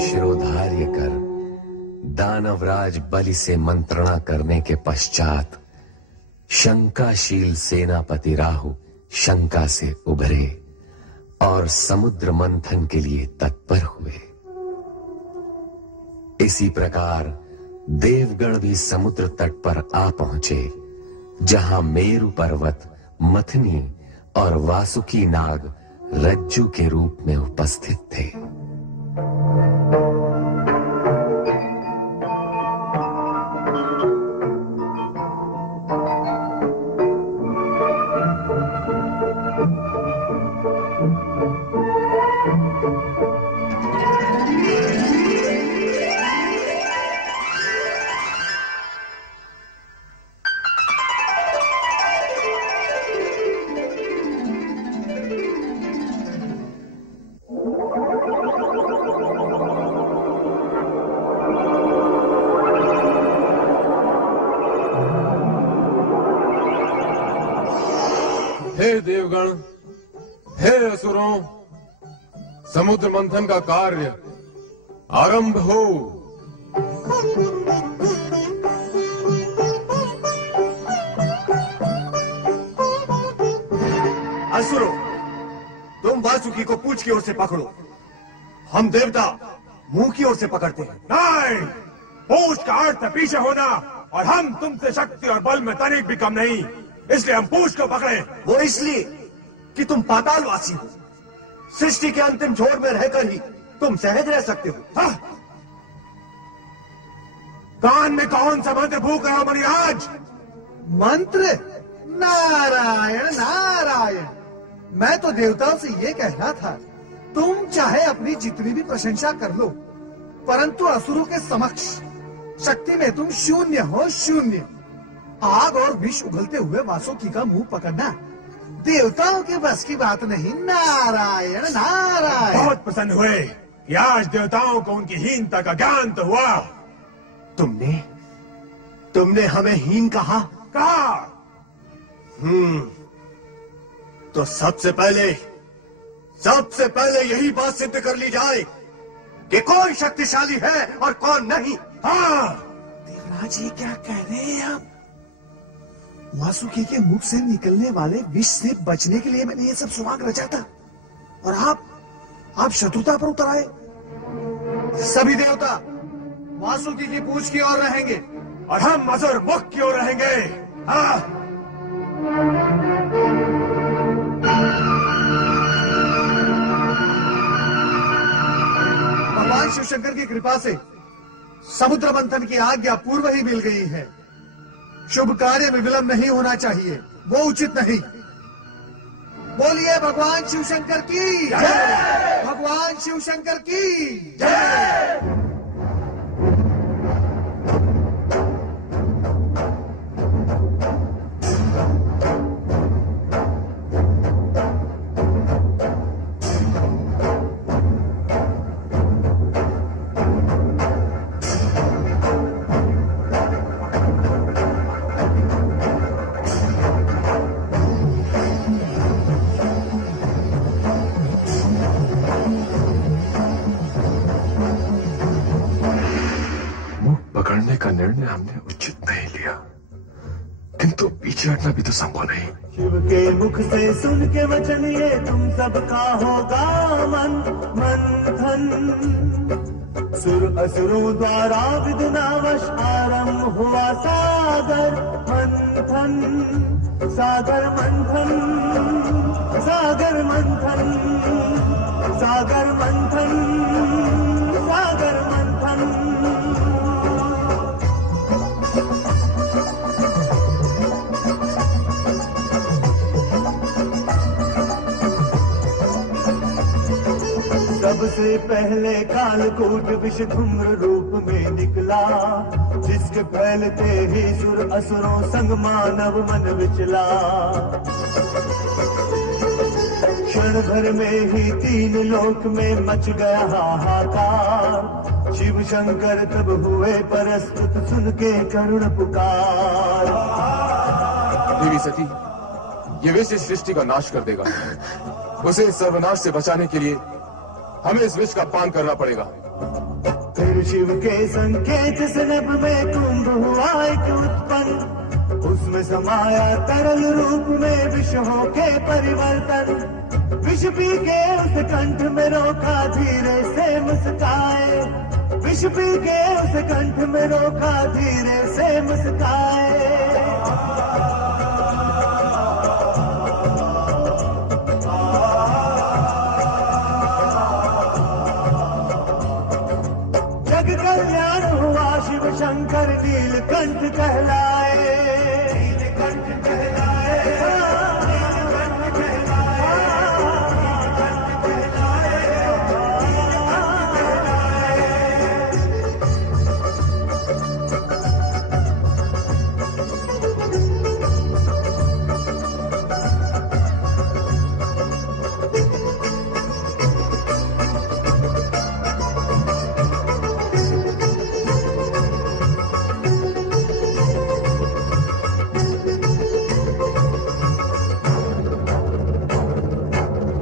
शिरोधार्य कर दानवराज बलि से मंत्रणा करने के पश्चात शंकाशील सेनापति राहु शंका से उभरे और समुद्र मंथन के लिए तत्पर हुए। इसी प्रकार देवगण भी समुद्र तट पर आ पहुंचे, जहां मेरु पर्वत, मथनी और वासुकी नाग रज्जु के रूप में उपस्थित थे। हे देवगण, हे असुरों, समुद्र मंथन का कार्य आरंभ हो। असुरों, तुम वासुकी को पूंछ की ओर से पकड़ो, हम देवता मुंह की ओर से पकड़ते हैं। नहीं, पूंछ का अर्थ पीछे होना, और हम तुमसे शक्ति और बल में तनिक भी कम नहीं, इसलिए हम पूंछ को पकड़े। वो इसलिए कि तुम पातालवासी हो, सृष्टि के अंतिम छोर में रहकर ही तुम सहज रह सकते हो। हाँ? कान में कौन सा मंत्र फूंक रहा हो मणिराज? मंत्र? नारायण नारायण, मैं तो देवताओं से ये कह रहा था, तुम चाहे अपनी जितनी भी प्रशंसा कर लो, परंतु असुरों के समक्ष शक्ति में तुम शून्य हो, शून्य। आग और विष उगलते हुए वासुकी का मुंह पकड़ना देवताओं के बस की बात नहीं। नारायण नारायण। बहुत प्रसन्न हुए कि आज देवताओं को उनकी हीनता का ज्ञान तो हुआ। तुमने हमें हीन कहा? तो सबसे पहले यही बात सिद्ध कर ली जाए कि कौन शक्तिशाली है और कौन नहीं। हाँ, देवराज ये क्या कह रहे हैं आप? वासुकी के मुख से निकलने वाले विष से बचने के लिए मैंने ये सब सुहाग रचा था, और आप शत्रुता पर उतर आए। सभी देवता वासुकी की पूछ की ओर रहेंगे और हम असुर मुख की ओर रहेंगे। हाँ। भगवान शिव शंकर की कृपा से समुद्र मंथन की आज्ञा पूर्व ही मिल गई है। शुभ कार्य में विलंब नहीं होना चाहिए, वो उचित नहीं। बोलिए भगवान शिव शंकर की जय। भगवान शिव शंकर की जय। पकड़ने का निर्णय हमने उचित नहीं लिया, किंतु पीछे हटना भी तो संभव नहीं। शिव के मुख से सुन के वचन ये तुम सबका होगा मंथन। सुर असुरों द्वारा विदुनावश आरंभ हुआ सागर मंथन। सागर मंथन, सागर मंथन, सागर मंथन, सागर मंथन। सबसे पहले कालकूट विष धूम्र रूप में निकला, जिसके फैलते ही सुर असुरों संग मानव मन विचला। क्षण भर में ही 3 लोक में मच गया हाहाकार। शिव शंकर तब हुए परस्तुत सुन के करुण पुकार। देवी सती, ये विष इस सृष्टि का नाश कर देगा। उसे इस सर्वनाश से बचाने के लिए हमें इस विष का पान करना पड़ेगा। फिर शिव के संकेत से नभ में कुंभ हुआ एक उत्पन्न। उसमें समाया तरल रूप में विष हो के परिवर्तन। विष पी के उस कंठ में रोका धीरे से मुस्काए। विष पी के उस कंठ में रोका धीरे से मुस्काए। कल्याण हुआ शिव शंकर नीलकंठ कहलाए। नीलकंठ कहलाए, नीलकंठ कहलाए, नीलकंठ कहलाए,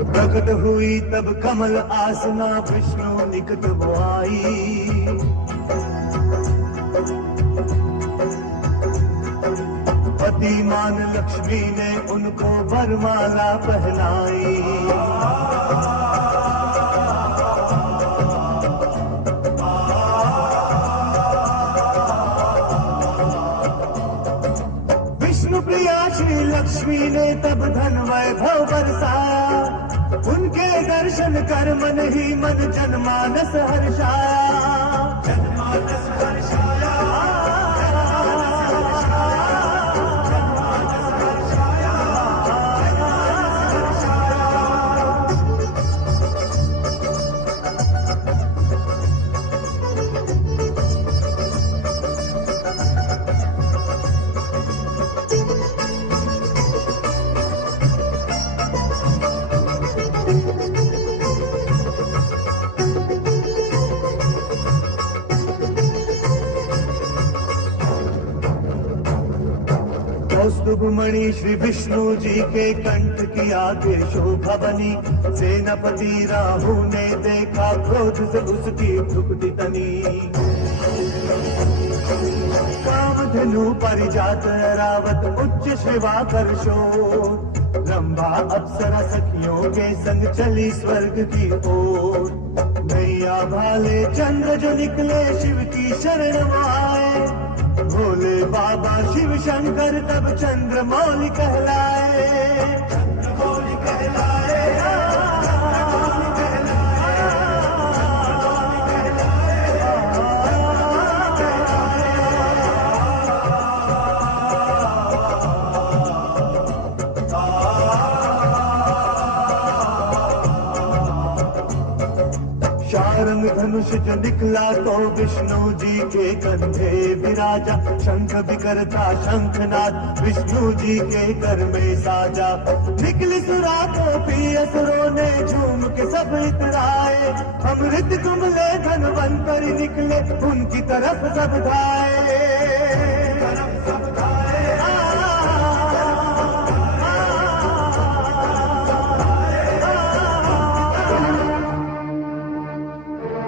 प्रकट हुई तब कमल आसना विष्णु निकट वो आई। पतिमान लक्ष्मी ने उनको वरमाला पहनाई। विष्णु प्रिया श्री लक्ष्मी ने तब धन वैभव बरसाया। उनके दर्शन कर मन ही मन जनमानस हर्षाया। जनमानस हर्षाया, ध्रुव मणि श्री विष्णु जी के कंठ की आगे शोभा बनी। सेनापति राहु ने देखा क्रोध से उसकी भ्रुकुटी तनी। कामधेनु परिजात रावत उच्च श्रीवाकर शोर। रंभा अप्सरा सखियों के संग चली स्वर्ग की ओर। नैया भाले चंद्र जो निकले शिव की शरण में आए। भोले बाबा शिव शंकर तब चंद्रमौली कहलाए। चंद्रमौली कहलाए, शारंग धनुष जो निकला तो विष्णु जी के कंधे विराजा। शंख बिकरता शंखनाद विष्णु जी के कर में साजा। निकली सुरा तो भी असुरों ने झूम के सब इतराए। अमृत कुमले धनवंतरी निकले उनकी तरफ सब धाए।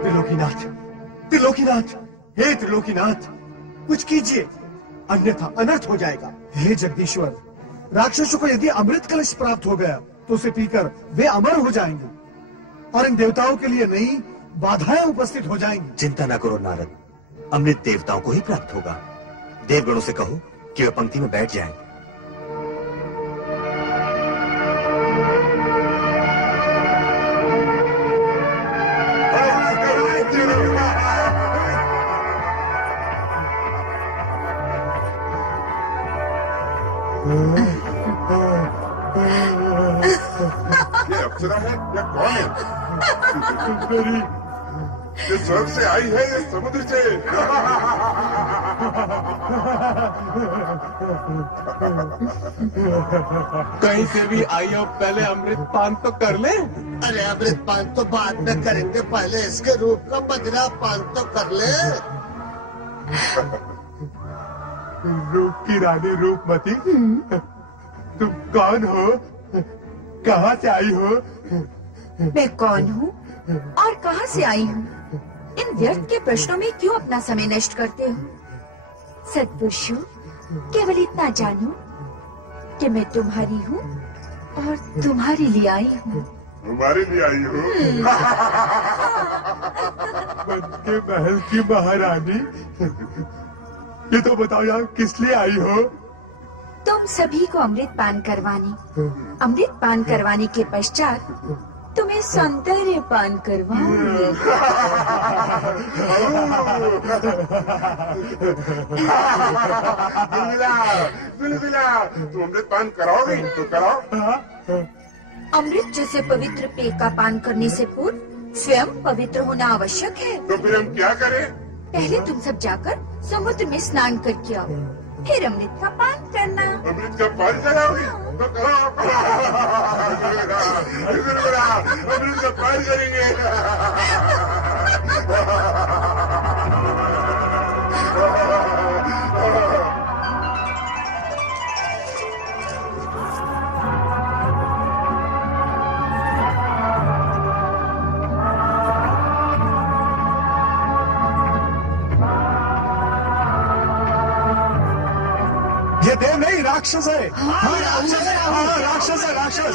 त्रिलोकीनाथ, त्रिलोकीनाथ, हे त्रिलोकीनाथ, कुछ कीजिए अन्यथा अनर्थ हो जाएगा। हे जगदीश्वर, राक्षसों को यदि अमृत कलश प्राप्त हो गया तो उसे पीकर वे अमर हो जाएंगे और इन देवताओं के लिए नई बाधाएं उपस्थित हो जाएंगी। चिंता न करो नारद, अमृत देवताओं को ही प्राप्त होगा। देवगणों से कहो कि वे पंक्ति में बैठ जाएं। ये अप्सरा है या कौन है? ये स्वर्ग से आई है या समुद्र से? कहीं से भी आई हो, पहले अमृत पान तो कर ले। अरे अमृत पान तो बाद में करेंगे, पहले इसके रूप का बदला पान तो कर ले। रूप की रानी रूपमती, तुम कौन हो? कहाँ से आई हो? मैं कौन हूँ और कहाँ से आई हूँ? इन व्यर्थ के प्रश्नों में क्यों अपना समय नष्ट करते हो? सत्पुरुषों, केवल इतना जानो कि मैं तुम्हारी हूँ और तुम्हारे लिए आई हूँ। हमारे लिए आई हो? मन के महल की महारानी, ये तो बताओ यार, किस लिए आई हो? तुम सभी को अमृत पान करवाने। अमृत पान करवाने के पश्चात तुम्हें सौंदर्य पान करवाऊंगी। बिलबिला, तुम अमृत पान कराओगे तो कराओ। अमृत जैसे पवित्र पेय का पान करने से पूर्व स्वयं पवित्र होना आवश्यक है। तो फिर हम क्या करें? पहले तुम सब जाकर समुद्र में स्नान करके आओ, फिर अमृत का पान करना। अमृत का पान कराओगे तो करो। अमृत का पान करेंगे। ये देव नहीं, राक्षस है। हाँ, राक्षस है। हाँ, राक्षस है, राक्षस।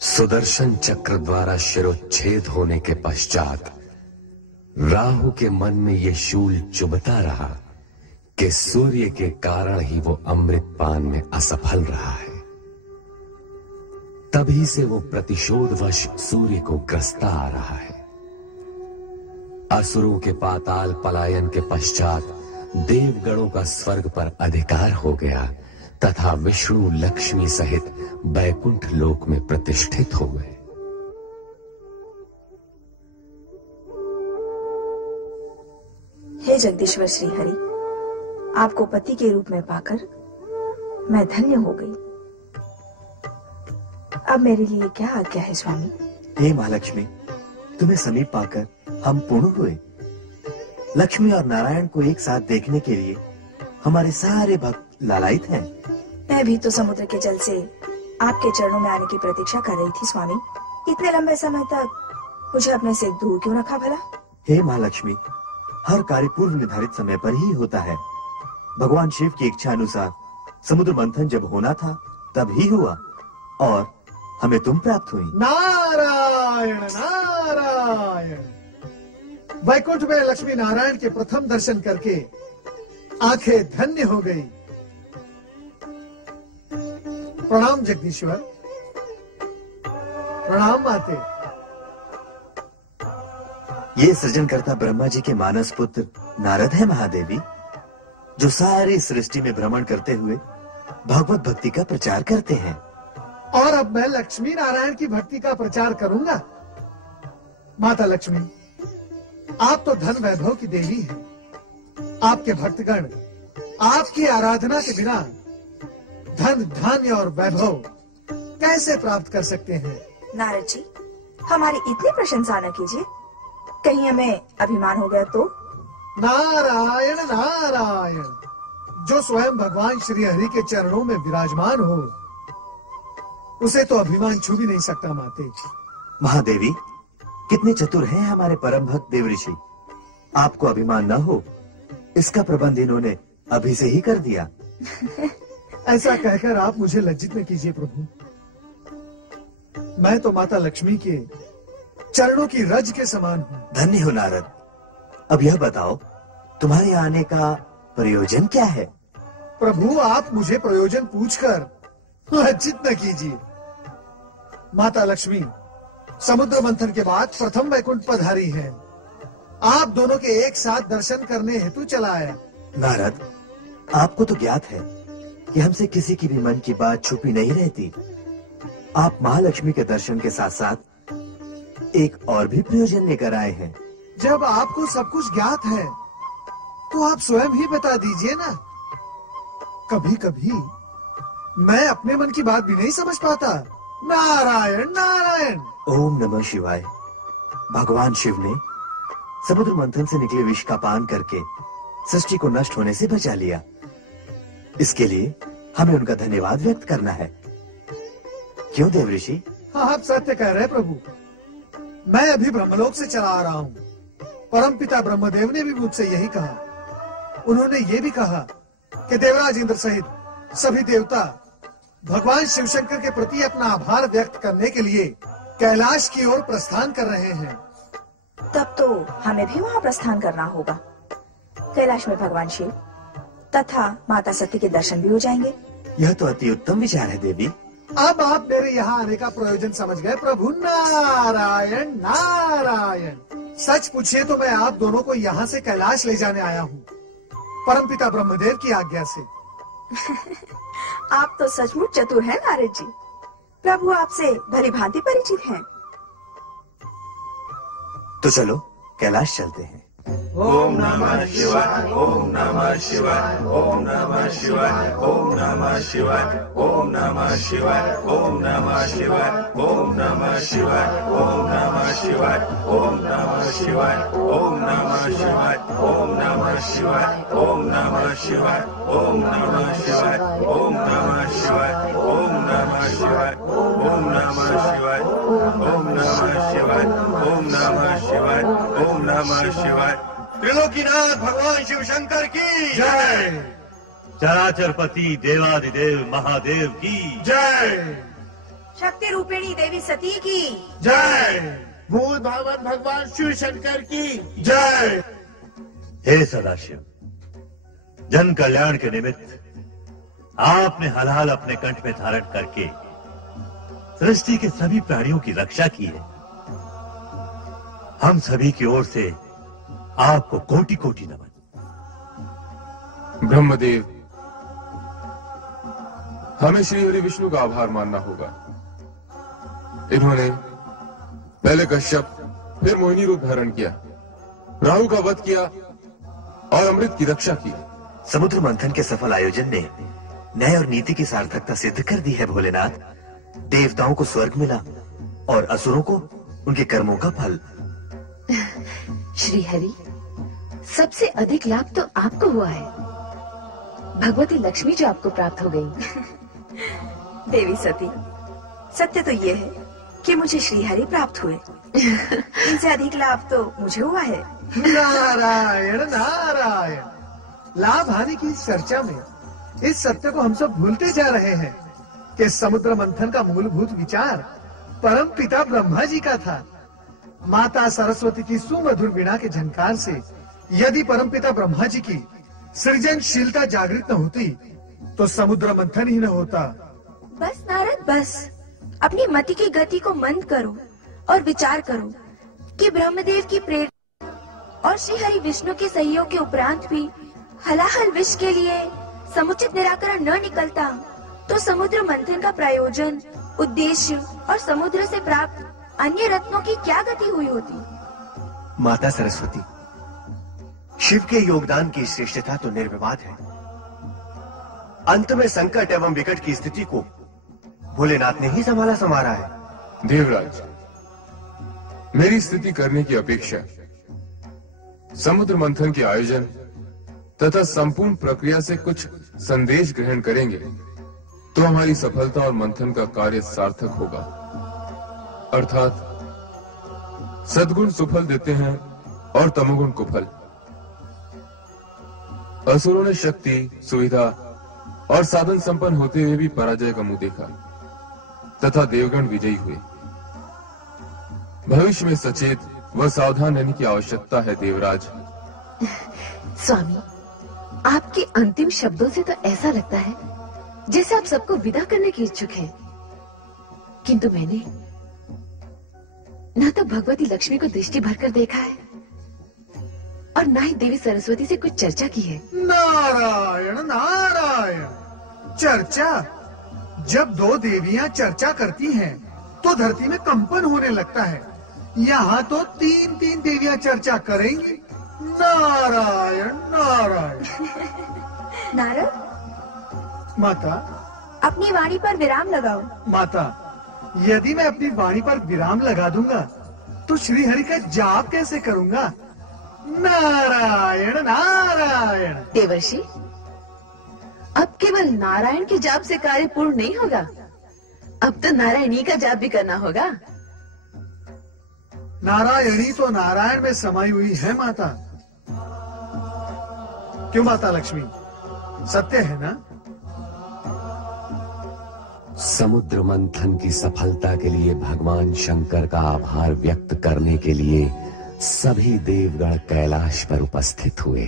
सुदर्शन चक्र द्वारा शिरोच्छेद होने के पश्चात राहु के मन में यह शूल चुभता रहा कि सूर्य के कारण ही वो अमृत पान में असफल रहा है। तभी से वो प्रतिशोधवश सूर्य को ग्रसता आ रहा है। असुरों के पाताल पलायन के पश्चात देवगणों का स्वर्ग पर अधिकार हो गया तथा विष्णु लक्ष्मी सहित बैकुंठ लोक में प्रतिष्ठित हो गए। हे जगदीश्वर श्रीहरि, आपको पति के रूप में पाकर मैं धन्य हो गई। अब मेरे लिए क्या आज्ञा है स्वामी? हे महालक्ष्मी, तुम्हें समीप पाकर हम पूर्ण हुए। लक्ष्मी और नारायण को एक साथ देखने के लिए हमारे सारे भक्त लालायित हैं। मैं भी तो समुद्र के जल से आपके चरणों में आने की प्रतीक्षा कर रही थी स्वामी। इतने लंबे समय तक मुझे अपने से दूर क्यों रखा भला? हे महालक्ष्मी, हर कार्य पूर्व निर्धारित समय पर ही होता है। भगवान शिव की इच्छा अनुसार समुद्र मंथन जब होना था तब ही हुआ और हमें तुम प्राप्त हुई। नारायण नारायण। वैकुंठ में लक्ष्मी नारायण के प्रथम दर्शन करके आंखें धन्य हो गई। प्रणाम जगदीश्वर। प्रणाम माते। ये सृजनकर्ता ब्रह्मा जी के मानस पुत्र नारद है महादेवी, जो सारी सृष्टि में भ्रमण करते हुए भगवत भक्ति का प्रचार करते हैं। और अब मैं लक्ष्मी नारायण की भक्ति का प्रचार करूंगा। माता लक्ष्मी, आप तो धन वैभव की देवी हैं। आपके भक्तगण आपकी आराधना के बिना धन धान्य और वैभव कैसे प्राप्त कर सकते हैं? नारद जी, हमारी इतनी प्रशंसा न कीजिए, कहीं हमें अभिमान हो गया तो? नारायण नारायण। जो स्वयं भगवान श्री हरि के चरणों में विराजमान हो, उसे तो अभिमान छू भी नहीं सकता माते। महादेवी, कितने चतुर हैं हमारे परम भक्त देव ऋषि। आपको अभिमान न हो, इसका प्रबंध इन्होंने अभी से ही कर दिया। ऐसा कहकर आप मुझे लज्जित न कीजिए प्रभु। मैं तो माता लक्ष्मी के चरणों की रज के समान हूँ। धन्य हो नारद। अब यह बताओ, तुम्हारे आने का प्रयोजन क्या है? प्रभु, आप मुझे प्रयोजन पूछकर लज्जित न कीजिए। माता लक्ष्मी समुद्र मंथन के बाद प्रथम वैकुंठ पधारी है। आप दोनों के एक साथ दर्शन करने हेतु चला आया। नारद, आपको तो ज्ञात है कि हमसे किसी की भी मन की बात छुपी नहीं रहती। आप महालक्ष्मी के दर्शन के साथ साथ एक और भी प्रयोजन लेकर आए हैं। जब आपको सब कुछ ज्ञात है तो आप स्वयं ही बता दीजिए ना। कभी कभी मैं अपने मन की बात भी नहीं समझ पाता। नारायण नारायण। ओम नमः शिवाय। भगवान शिव ने समुद्र मंथन से निकले विष का पान करके सृष्टि को नष्ट होने से बचा लिया। इसके लिए हमें उनका धन्यवाद व्यक्त करना है। क्यों देव ऋषि? हाँ, आप सत्य कह रहे प्रभु। मैं अभी ब्रह्मलोक से चला आ रहा हूँ। परमपिता ब्रह्मदेव ने भी मुझसे यही कहा। उन्होंने ये भी कहा कि देवराज इंद्र सहित सभी देवता भगवान शिव शंकर के प्रति अपना आभार व्यक्त करने के लिए कैलाश की ओर प्रस्थान कर रहे हैं। तब तो हमें भी वहाँ प्रस्थान करना होगा। कैलाश में भगवान शिव तथा माता सती के दर्शन भी हो जाएंगे। यह तो अति उत्तम विचार है देवी। अब आप मेरे यहाँ आने का प्रयोजन समझ गए प्रभु। नारायण नारायण। सच पूछिए तो मैं आप दोनों को यहाँ से कैलाश ले जाने आया हूँ, परमपिता ब्रह्मदेव की आज्ञा से। आप तो सचमुच चतुर हैं नारद जी। प्रभु आपसे भली भांति परिचित हैं। तो चलो कैलाश चलते हैं। ओम नमः शिवाय। ओम नमः शिवाय। ओम नमः शिवाय। ओम नमः शिवाय। ओम नमः शिवाय। ओम नमः शिवाय। ओम नमः शिवाय। ओम नमः शिवाय। ओम नमः शिवाय। ओम नमः शिवाय। ओम नमः शिवाय। ओम नमः शिवाय। ओम नमः शिवाय। ओम नमः शिवाय। ओम नमः शिवाय। ओम नमः शिवाय। ओम नमः शिवाय। ओम नमः शिवाय। ओम नमः शिवाय। त्रिलोकीनाथ भगवान शिव शंकर की जय। चराचरपति देवादिदेव महादेव की जय। शक्ति रूपिणी देवी सती की जय। भूत भावन भगवान शिव शंकर की जय। हे सदाशिव, जन कल्याण के निमित्त आपने हलाल अपने कंठ में धारण करके सृष्टि के सभी प्राणियों की रक्षा की है। हम सभी की ओर से आपको कोटि कोटि नमन। ब्रह्मदेव, हमें श्री हरि विष्णु का आभार मानना होगा। इन्होंने पहले कश्यप फिर मोहिनी रूप धारण किया, राहु का वध किया और अमृत की रक्षा की। समुद्र मंथन के सफल आयोजन ने न्याय और नीति की सार्थकता सिद्ध कर दी है भोलेनाथ। देवताओं को स्वर्ग मिला और असुरों को उनके कर्मों का फल। श्री हरि, सबसे अधिक लाभ तो आपको हुआ है। भगवती लक्ष्मी जो आपको प्राप्त हो गई। देवी सती, सत्य तो ये है कि मुझे श्रीहरि प्राप्त हुए। इनसे अधिक लाभ तो मुझे हुआ है। नारायण नारायण। लाभ हानि की इस चर्चा में इस सत्य को हम सब भूलते जा रहे हैं कि समुद्र मंथन का मूलभूत विचार परम पिता ब्रह्मा जी का था। माता सरस्वती की सुमधुर वीणा के झनकार से यदि परम पिता ब्रह्मा जी की सृजनशीलता जागृत न होती तो समुद्र मंथन ही न होता। बस नारद बस, अपनी मति की गति को मंद करो और विचार करो कि ब्रह्मदेव की प्रेरणा और श्री हरि विष्णु के सहयोग के उपरांत भी हलाहल विष के लिए समुचित निराकरण न निकलता तो समुद्र मंथन का प्रयोजन, उद्देश्य और समुद्र से प्राप्त अन्य रत्नों की क्या गति हुई होती। माता सरस्वती, शिव के योगदान की श्रेष्ठता तो निर्विवाद है। अंत में संकट एवं विकट की स्थिति को भोलेनाथ ने ही संवारा है। देवराज, मेरी स्तुति करने की अपेक्षा समुद्र मंथन के आयोजन तथा संपूर्ण प्रक्रिया से कुछ संदेश ग्रहण करेंगे तो हमारी सफलता और मंथन का कार्य सार्थक होगा। अर्थात सद्गुण सुफल देते हैं और तमोगुण कुफल। असुरों ने शक्ति, सुविधा और साधन संपन्न होते हुए भी पराजय का मुंह देखा तथा देवगण विजयी हुए। भविष्य में सचेत व सावधान रहने की आवश्यकता है देवराज। स्वामी, आपके अंतिम शब्दों से तो ऐसा लगता है जैसे आप सबको विदा करने की इच्छुक हैं। किंतु मैंने न तो भगवती लक्ष्मी को दृष्टि भरकर देखा है और न ही देवी सरस्वती से कुछ चर्चा की है। नारायण नारायण। चर्चा? जब दो देवियां चर्चा करती हैं तो धरती में कंपन होने लगता है। यहाँ तो तीन तीन देवियां चर्चा करेंगी। नारायण नारायण। नारद, माता, अपनी वाणी पर विराम लगाओ। माता, यदि मैं अपनी वाणी पर विराम लगा दूंगा तो श्री हरि का जाप कैसे करूंगा? नारायण नारायण। देवर्षि, अब केवल नारायण के जाप से कार्य पूर्ण नहीं होगा, अब तो नारायणी का जाप भी करना होगा। नारायणी तो नारायण में समाई हुई है माता। क्यों माता लक्ष्मी, सत्य है ना? समुद्र मंथन की सफलता के लिए भगवान शंकर का आभार व्यक्त करने के लिए सभी देवगण कैलाश पर उपस्थित हुए।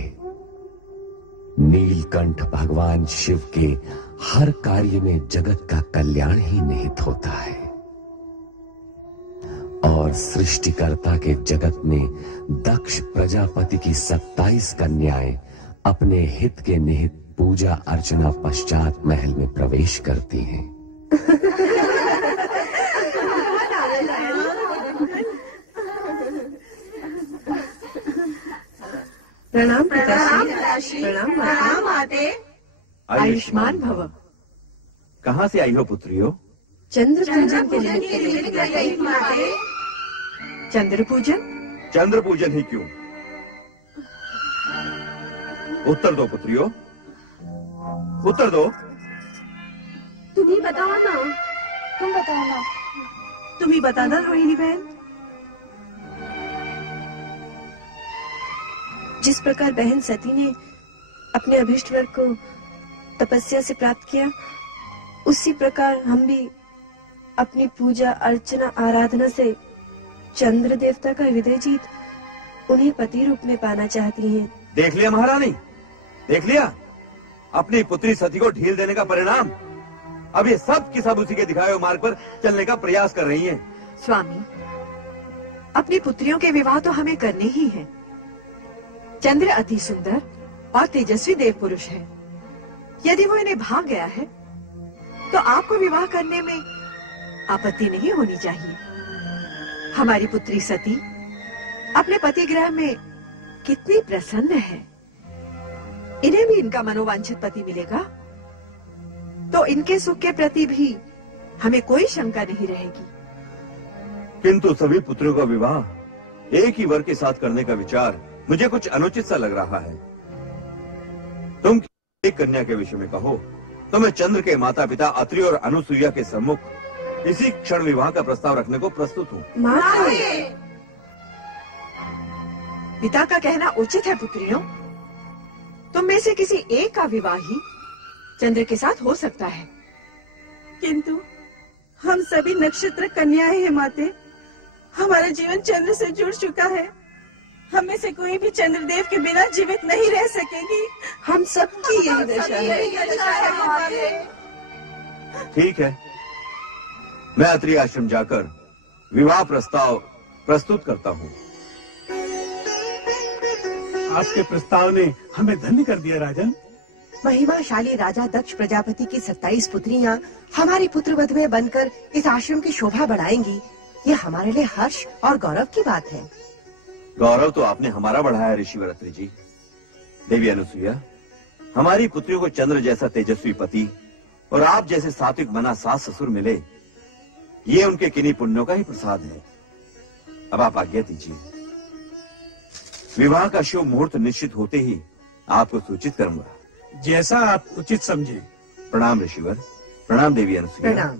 नीलकंठ भगवान शिव के हर कार्य में जगत का कल्याण ही निहित होता है और सृष्टिकर्ता के जगत में दक्ष प्रजापति की 27 कन्याएं अपने हित के निहित पूजा अर्चना पश्चात महल में प्रवेश करती हैं। प्रणाम पिताश्री। प्रणाम माते। आयुष्मान भव। कहाँ से आई हो पुत्रियों? चंद्र पूजन के लिए। चंद्र पूजन? चंद्र पूजन ही क्यों? उत्तर दो पुत्रियों, उत्तर दो। तुम ही बताओ ना। तुम बताओ ना। तुम ही बता दो रोहिणी बहन। जिस प्रकार बहन सती ने अपने अभिष्ट वर को तपस्या से प्राप्त किया, उसी प्रकार हम भी अपनी पूजा अर्चना आराधना से चंद्र देवता का हृदय जीत उन्हें पति रूप में पाना चाहती हैं। देख लिया महारानी, देख लिया अपनी पुत्री सती को ढील देने का परिणाम। अब ये सब की सब उसी के दिखाए हुए मार्ग पर चलने का प्रयास कर रही हैं। स्वामी, अपनी पुत्रियों के विवाह तो हमें करने ही हैं। चंद्र अति सुंदर और तेजस्वी देव पुरुष है। यदि वो इन्हें भाग गया है तो आपको विवाह करने में आपत्ति नहीं होनी चाहिए। हमारी पुत्री सती अपने पति गृह में कितनी प्रसन्न है। इन्हें भी इनका मनोवांछित पति मिलेगा तो इनके सुख के प्रति भी हमें कोई शंका नहीं रहेगी। किंतु सभी पुत्रों का विवाह एक ही वर के साथ करने का विचार मुझे कुछ अनुचित सा लग रहा है। तुम एक कन्या के विषय में कहो तो मैं चंद्र के माता पिता अत्रि और अनुसुईया के सम्मुख इसी क्षण विवाह का प्रस्ताव रखने को प्रस्तुत हूँ। पिता का कहना उचित है पुत्रियों। तुम में से किसी एक का विवाह ही चंद्र के साथ हो सकता है। किंतु हम सभी नक्षत्र कन्याएं हैं माते। हमारा जीवन चंद्र से जुड़ चुका है। हम में से कोई भी चंद्रदेव के बिना जीवित नहीं रह सकेगी। हम सबकी यही दशा है। ठीक है, मैं अत्रि आश्रम जाकर विवाह प्रस्ताव प्रस्तुत करता हूँ। आपके प्रस्ताव ने हमें धन्य कर दिया राजन। महिमाशाली राजा दक्ष प्रजापति की 27 पुत्रियां हमारी पुत्रवध में बनकर इस आश्रम की शोभा बढ़ाएंगी। ये हमारे लिए हर्ष और गौरव की बात है। गौरव तो आपने हमारा बढ़ाया ऋषिवर अत्रि जी। देवी अनुसुईया, हमारी पुत्रियों को चंद्र जैसा तेजस्वी पति और आप जैसे सात्विक मना सास ससुर मिले, ये उनके किन्हीं पुण्यों का ही प्रसाद है। अब आप आज्ञा दीजिए, विवाह का शुभ मुहूर्त निश्चित होते ही आपको सूचित करूंगा। जैसा आप उचित समझे। प्रणाम ऋषिवर। प्रणाम देवी अनुसुईया। प्रणाम।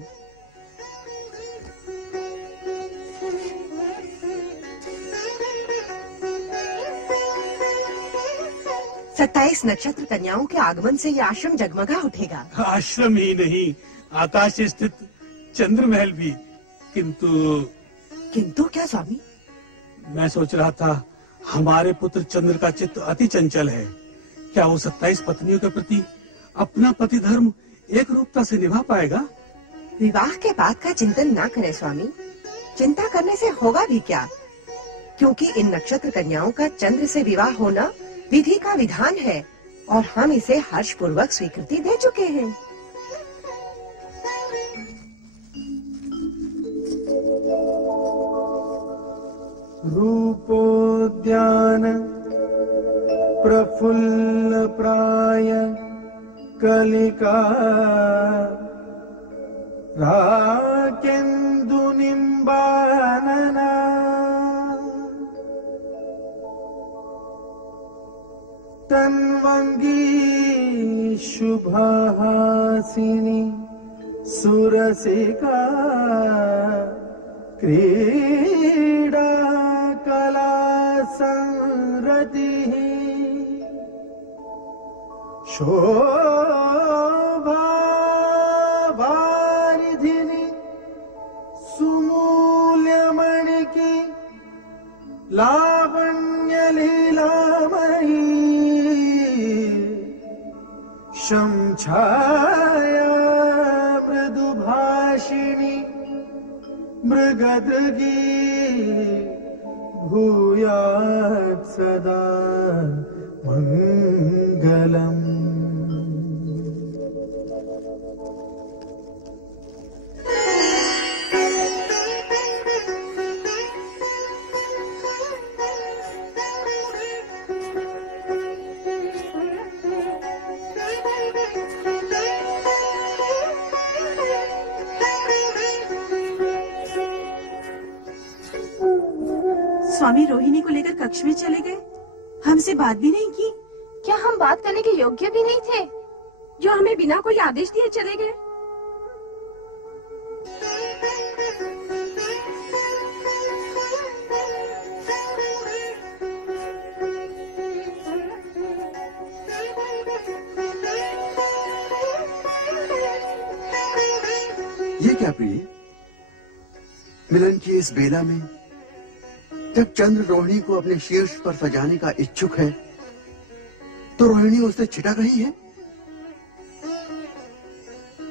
सत्ताईस नक्षत्र कन्याओं के आगमन से ये आश्रम जगमगा उठेगा। आश्रम ही नहीं, आकाश से स्थित चंद्र महल भी। किंतु क्या स्वामी? मैं सोच रहा था, हमारे पुत्र चंद्र का चित्त अति चंचल है। क्या वो 27 पत्नियों के प्रति अपना पति धर्म एक रूपता से निभा पाएगा? विवाह के बाद का चिंतन ना करें स्वामी। चिंता करने से होगा भी क्या, क्योंकि इन नक्षत्र कन्याओं का चंद्र से विवाह होना विधि का विधान है और हम इसे हर्ष पूर्वक स्वीकृति दे चुके हैं। रूपोद्यान प्रफुल्ल प्राय कलिका राकेन्दु निम्बानना तन्वंगी शुभहासिनी सुरसिका क्रीडा कला संरति शोभा वारिधिनी सुमूल्यमणि की लावण्य लीलामयी शंछाया मृदुभाषिणी मृगदृगी भूयात् सदा मंगलम्। स्वामी रोहिणी को लेकर कक्ष में चले गए, हमसे बात भी नहीं की। क्या हम बात करने के योग्य भी नहीं थे, जो हमें बिना कोई आदेश दिए चले गए? ये क्या प्रिय, मिलन की इस बेला में जब चंद्र रोहिणी को अपने शीर्ष पर सजाने का इच्छुक है, तो रोहिणी उससे छिटक रही है।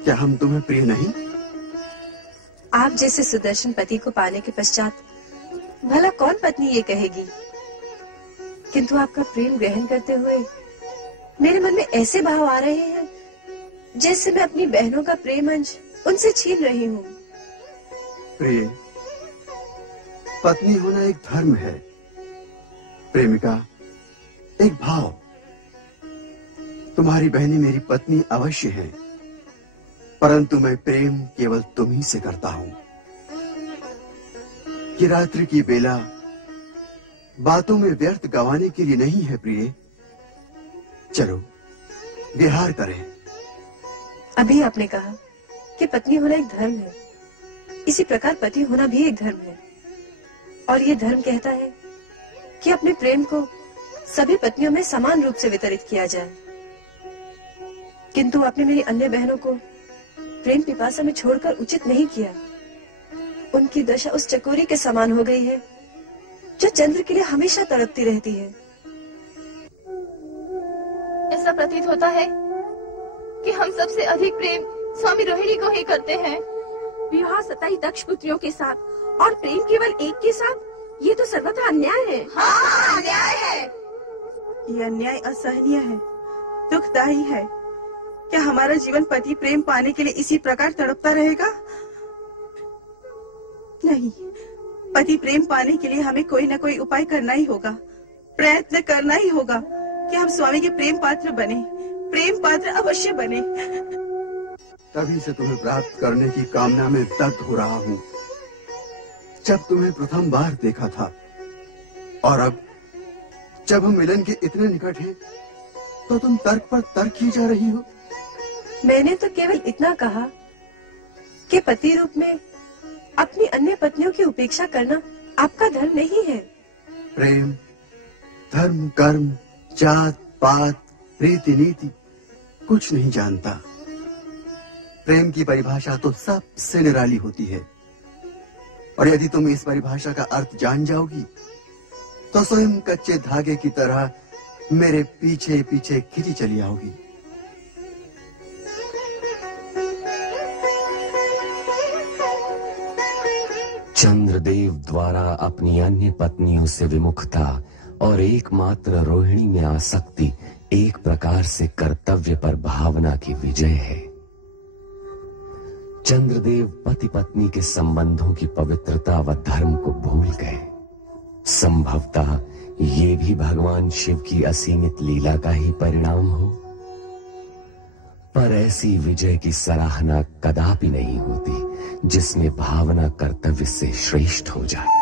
क्या हम तुम्हें प्रिय नहीं? आप जैसे सुदर्शन पति को पाने के पश्चात भला कौन पत्नी ये कहेगी? किंतु आपका प्रेम ग्रहण करते हुए मेरे मन में ऐसे भाव आ रहे हैं जैसे मैं अपनी बहनों का प्रेम अंश उनसे छीन रही हूँ। प्रिय, पत्नी होना एक धर्म है, प्रेमिका एक भाव। तुम्हारी बहनें मेरी पत्नी अवश्य हैं, परंतु मैं प्रेम केवल तुम ही से करता हूं। कि रात्रि की बेला बातों में व्यर्थ गंवाने के लिए नहीं है प्रिय। चलो विहार करें। अभी आपने कहा कि पत्नी होना एक धर्म है, इसी प्रकार पति होना भी एक धर्म है। और ये धर्म कहता है कि अपने प्रेम को सभी पत्नियों में समान रूप से वितरित किया जाए। किंतु आपने मेरी अन्य बहनों को प्रेम पिपासा में छोड़कर उचित नहीं किया। उनकी दशा उस चकोरी के समान हो गई है जो चंद्र के लिए हमेशा तड़पती रहती है। ऐसा प्रतीत होता है कि हम सबसे अधिक प्रेम स्वामी रोहिणी को ही करते हैं। विवाह 27 दक्ष पुत्रियों के साथ और प्रेम केवल एक के साथ, ये तो सर्वथा अन्याय है। हाँ, अन्याय है। ये अन्याय असहनीय है, दुखदायी है। क्या हमारा जीवन पति प्रेम पाने के लिए इसी प्रकार तड़पता रहेगा? नहीं, पति प्रेम पाने के लिए हमें कोई न कोई उपाय करना ही होगा, प्रयत्न करना ही होगा कि हम स्वामी के प्रेम पात्र बने, प्रेम पात्र अवश्य बने। तभी से तुम्हें प्राप्त करने की कामना में दग्ध हो रहा हूँ। जब तुम्हें प्रथम बार देखा था और अब जब हम मिलन के इतने निकट हैं, तो तुम तर्क पर तर्क ही जा रही हो। मैंने तो केवल इतना कहा कि पति रूप में अपनी अन्य पत्नियों की उपेक्षा करना आपका धर्म नहीं है। प्रेम, धर्म, कर्म, जात पात, रीति नीति कुछ नहीं जानता। प्रेम की परिभाषा तो सबसे निराली होती है, और यदि तुम इस परिभाषा का अर्थ जान जाओगी तो स्वयं कच्चे धागे की तरह मेरे पीछे पीछे खिंची चली आओगी। चंद्रदेव द्वारा अपनी अन्य पत्नियों से विमुखता और एकमात्र रोहिणी में आसक्ति एक प्रकार से कर्तव्य पर भावना की विजय है। चंद्रदेव पति पत्नी के संबंधों की पवित्रता व धर्म को भूल गए। संभवतः ये भी भगवान शिव की असीमित लीला का ही परिणाम हो, पर ऐसी विजय की सराहना कदापि नहीं होती जिसमें भावना कर्तव्य से श्रेष्ठ हो जाए।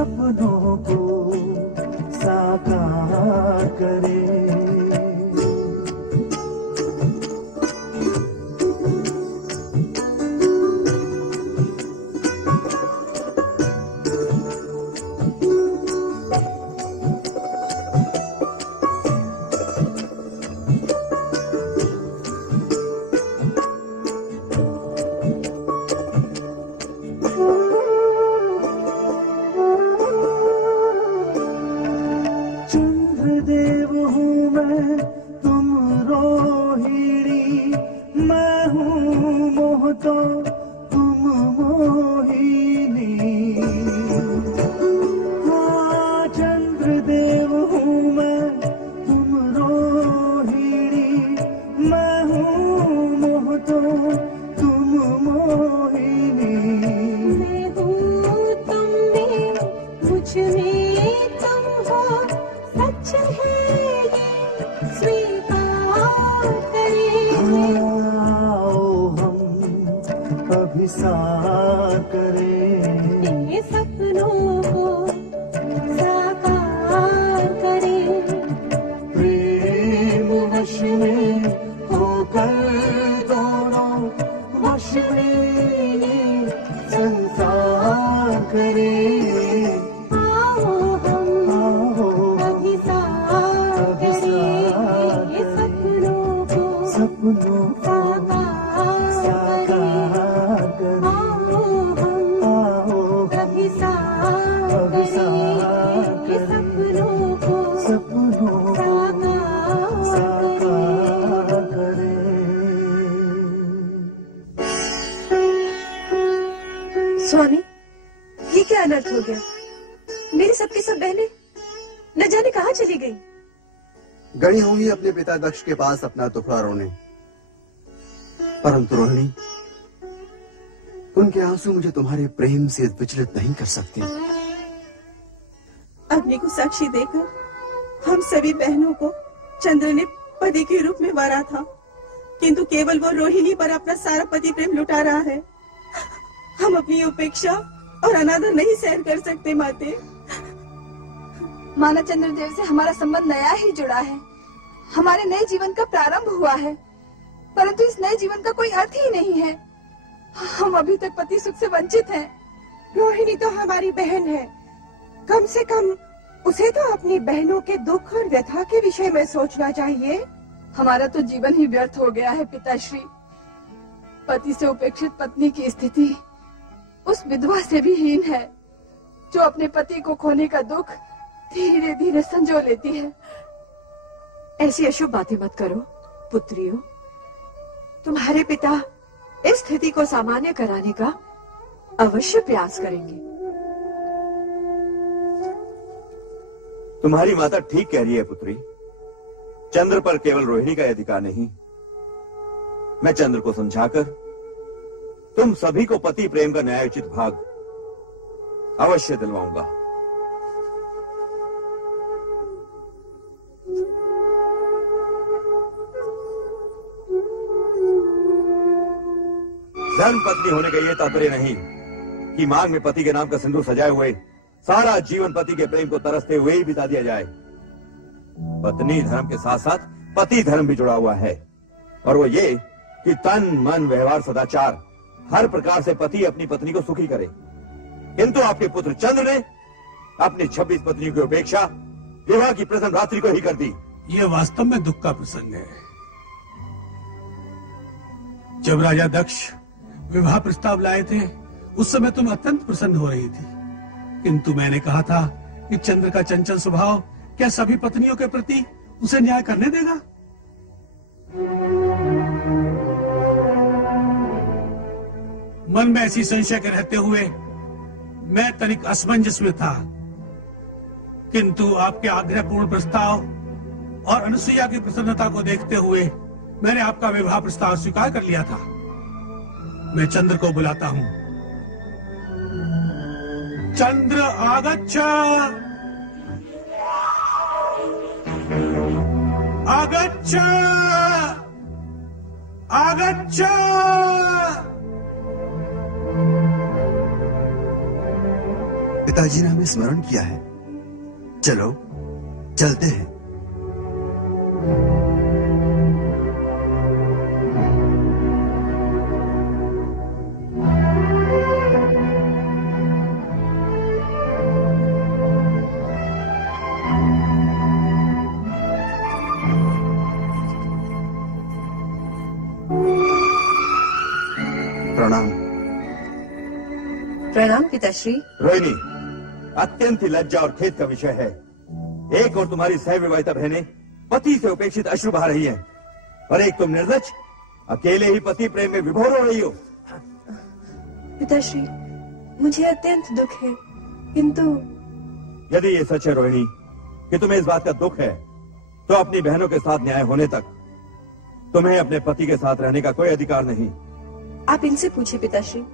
सपनों को साकार करे। चंद्रदेव हूँ मैं, तुम रोहिणी, मैं हूँ मोह तो तुम मोहिनी। हाँ चंद्रदेव हूँ मैं, तुम रोहिणी, मैं हूँ मोह तो तुम मोहिनी। मैं हूँ तुम में, मुझ में तुम हो, सच है ये स्वीकार करें। आओ हम अभिसार करें, ये सपनों को साकार करें। प्रेम वश में होकर दोनों वश में ये संसार करें। आओ हम अभिसार करें, ये सपनों को साकार करें। आओ हम अभिसार करें, ये सपनों को साकार करें। स्वामी, ये क्या अनर्थ हो गया? मेरी सबकी सब बहनें न जाने कहाँ चली गई। गई होंगी अपने पिता दक्ष के पास अपना टुकड़ा रोने, परंतु रोहिणी, उनके आंसू मुझे तुम्हारे प्रेम से विचलित नहीं कर सकते। अग्नि को साक्षी देकर हम सभी बहनों को चंद्र ने पति के रूप में वारा था, किंतु केवल वो रोहिणी पर अपना सारा पति प्रेम लुटा रहा है। हम अपनी उपेक्षा और अनादर नहीं सहन कर सकते माते। माना चंद्रदेव से हमारा संबंध नया ही जुड़ा है, हमारे नए जीवन का प्रारंभ हुआ है, परंतु इस नए जीवन का कोई अर्थ ही नहीं है। हम अभी तक पति सुख से वंचित हैं। रोहिणी तो हमारी बहन है, कम से कम उसे तो अपनी बहनों के दुख और व्यथा के विषय में सोचना चाहिए। हमारा तो जीवन ही व्यर्थ हो गया है पिताश्री। पति से उपेक्षित पत्नी की स्थिति उस विधवा से भी हीन है, जो अपने पति को खोने का दुख धीरे धीरे संजो लेती है। ऐसी अशुभ बातें मत करो पुत्रियों। तुम्हारे पिता इस स्थिति को सामान्य कराने का अवश्य प्रयास करेंगे। तुम्हारी माता ठीक कह रही है पुत्री। चंद्र पर केवल रोहिणी का अधिकार नहीं। मैं चंद्र को समझाकर तुम सभी को पति प्रेम का न्यायोचित भाग अवश्य दिलवाऊंगा। धर्म पत्नी होने का यह तात्पर्य नहीं कि मांग में पति के नाम का सिंदूर सजाए हुए सारा जीवन पति के प्रेम को तरसते हुए ही बिता दिया जाए। पत्नी धर्म के साथ साथ पति धर्म भी जुड़ा हुआ है, और वो ये कि तन मन व्यवहार सदाचार हर प्रकार से पति अपनी पत्नी को सुखी करे। किंतु आपके पुत्र चंद्र ने अपनी 26 पत्नियों की उपेक्षा विवाह की प्रथम रात्रि को ही कर दी। यह वास्तव में दुख का प्रसंग है। जब राजा दक्ष विवाह प्रस्ताव लाए थे, उस समय तुम अत्यंत प्रसन्न हो रही थी, किंतु मैंने कहा था कि चंद्र का चंचल स्वभाव क्या सभी पत्नियों के प्रति उसे न्याय करने देगा? मन में ऐसी संशय के रहते हुए मैं तनिक असमंजस में था, किंतु आपके आग्रहपूर्ण प्रस्ताव और अनुसुईया की प्रसन्नता को देखते हुए मैंने आपका विवाह प्रस्ताव स्वीकार कर लिया था। मैं चंद्र को बुलाता हूं। चंद्र आगच्छ, आगच्छ, आगच्छ। पिताजी ने हमें स्मरण किया है। चलो चलते हैं। प्रणाम पिताश्री। रोहिणी, अत्यंत ही लज्जा और खेद का विषय है। एक और तुम्हारी सहविवाहिता बहनें पति से उपेक्षित अश्रु बहा रही हैं, और एक तुम निर्लज्ज अकेले ही पति प्रेम में विभोर हो रही हो। पिताश्री, मुझे अत्यंत दुख है, किंतु यदि ये सच है रोहिणी कि तुम्हें इस बात का दुख है, तो अपनी बहनों के साथ न्याय होने तक तुम्हें अपने पति के साथ रहने का कोई अधिकार नहीं। आप इनसे पूछिए पिताश्री।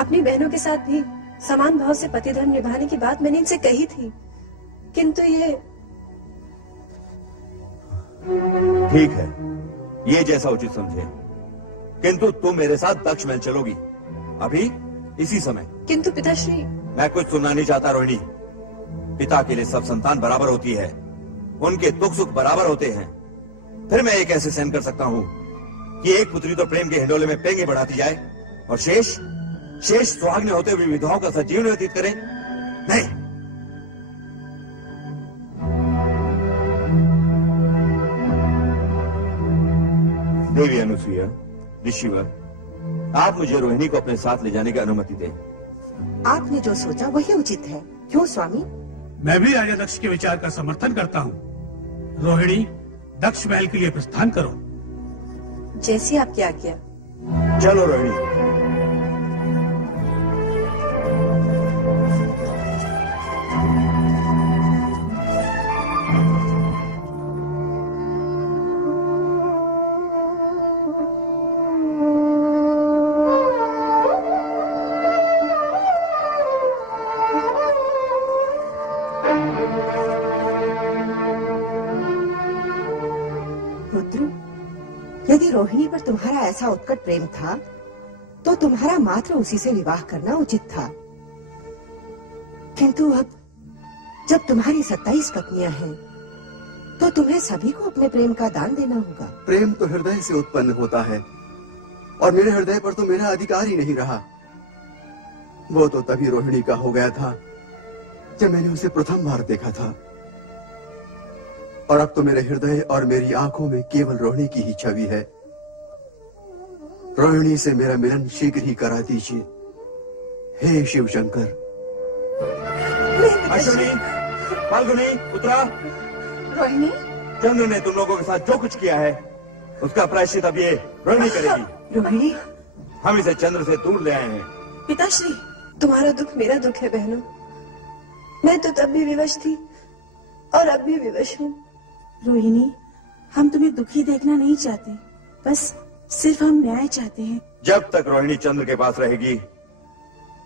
अपनी बहनों के साथ भी समान भाव से पति धर्म निभाने की बात मैंने इनसे कही थी, किंतु ये ठीक है, ये जैसा उचित समझे, किंतु तुम मेरे साथ दक्ष महल चलोगी अभी इसी समय। किंतु पिताश्री, मैं कुछ सुनना नहीं चाहता रोहिणी। पिता के लिए सब संतान बराबर होती है, उनके दुख सुख बराबर होते हैं। फिर मैं ये कैसे सहन कर सकता हूँ कि एक पुत्री तो प्रेम के हिंडोले में पेंगे बढ़ाती जाए और शेष सुहागने होते हुए विधवाओं का सजीवन व्यतीत करें? नहीं। देवी अनुसुईया, ऋषिवर, आप मुझे रोहिणी को अपने साथ ले जाने की अनुमति दें। आपने जो सोचा वही उचित है। क्यों स्वामी? मैं भी राजा दक्ष के विचार का समर्थन करता हूँ। रोहिणी, दक्ष महल के लिए प्रस्थान करो। जैसी आपकी आज्ञा। चलो रोहिणी। यदि रोहिणी पर तुम्हारा ऐसा उत्कट प्रेम था, तो तुम्हारा मात्र उसी से विवाह करना उचित था। किंतु अब जब तुम्हारी 27 पत्नियां हैं, तो तुम्हें सभी को अपने प्रेम का दान देना होगा। प्रेम तो हृदय से उत्पन्न होता है, और मेरे हृदय पर तो मेरा अधिकार ही नहीं रहा। वो तो तभी रोहिणी का हो गया था जब मैंने उसे प्रथम बार देखा था, और अब तो मेरे हृदय और मेरी आंखों में केवल रोहिणी की ही छवि है। रोहिणी से मेरा मिलन शीघ्र ही करा दीजिए, हे शिव शंकर। अश्विनी, फाल्गुनी, उत्तरा, रोहिणी, चंद्र ने तुम लोगों के साथ जो कुछ किया है, उसका प्रायश्चित अब ये रोहिणी करेगी। रोहिणी, हम इसे चंद्र से दूर ले आए हैं। पिताश्री, तुम्हारा दुख मेरा दुख है बहनों। मैं तो तब भी विवश थी और अब भी विवश हूँ। रोहिणी, हम तुम्हें दुखी देखना नहीं चाहते, बस सिर्फ हम न्याय चाहते हैं। जब तक रोहिणी चंद्र के पास रहेगी,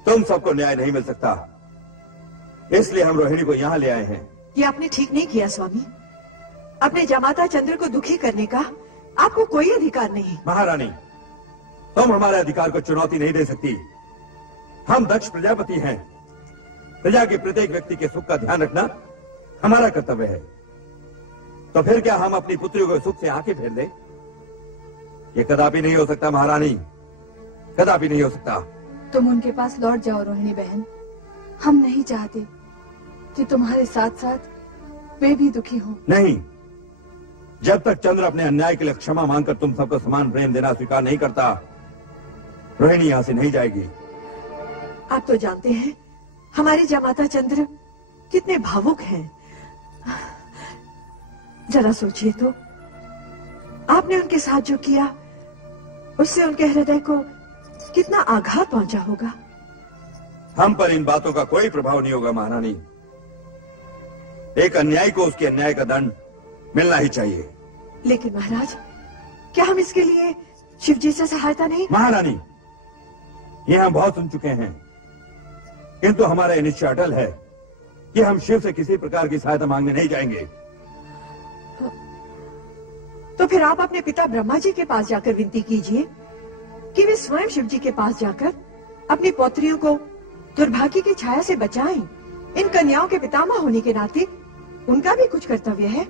तुम सबको न्याय नहीं मिल सकता। इसलिए हम रोहिणी को यहाँ ले आए हैं। ये आपने ठीक नहीं किया स्वामी। अपने जमाता चंद्र को दुखी करने का आपको कोई अधिकार नहीं। महारानी, तुम हमारे अधिकार को चुनौती नहीं दे सकती। हम दक्ष प्रजापति हैं। प्रजा के प्रत्येक व्यक्ति के सुख का ध्यान रखना हमारा कर्तव्य है। तो फिर क्या हम अपनी पुत्रियों को सुख से आंखें फेर दें? ये कदापि नहीं हो सकता महारानी, कदापि नहीं हो सकता। तुम उनके पास लौट जाओ रोहिणी बहन। हम नहीं चाहते कि तुम्हारे साथ साथ वे भी दुखी हो। नहीं, जब तक चंद्र अपने अन्याय के लिए क्षमा मांगकर तुम सबको समान प्रेम देना स्वीकार नहीं करता, रोहिणी यहाँ से नहीं जाएगी। आप तो जानते हैं हमारे जमाता चंद्र कितने भावुक हैं। जरा सोचिए तो, आपने उनके साथ जो किया उससे उनके हृदय को कितना आघात पहुंचा होगा। हम पर इन बातों का कोई प्रभाव नहीं होगा महारानी। एक अन्यायी को उसके अन्याय का दंड मिलना ही चाहिए। लेकिन महाराज, क्या हम इसके लिए शिव जी से सहायता नहीं? महारानी, ये हम बहुत सुन चुके हैं, किंतु हमारा यह निश्चय अटल है कि हम शिव से किसी प्रकार की सहायता मांगने नहीं जाएंगे। तो फिर आप अपने पिता ब्रह्मा जी के पास जाकर विनती कीजिए कि वे स्वयं शिव जी के पास जाकर अपनी पौत्रियों को दुर्भाग्य की छाया से बचाएं। इन कन्याओं के पितामह होने के नाते उनका भी कुछ कर्तव्य है।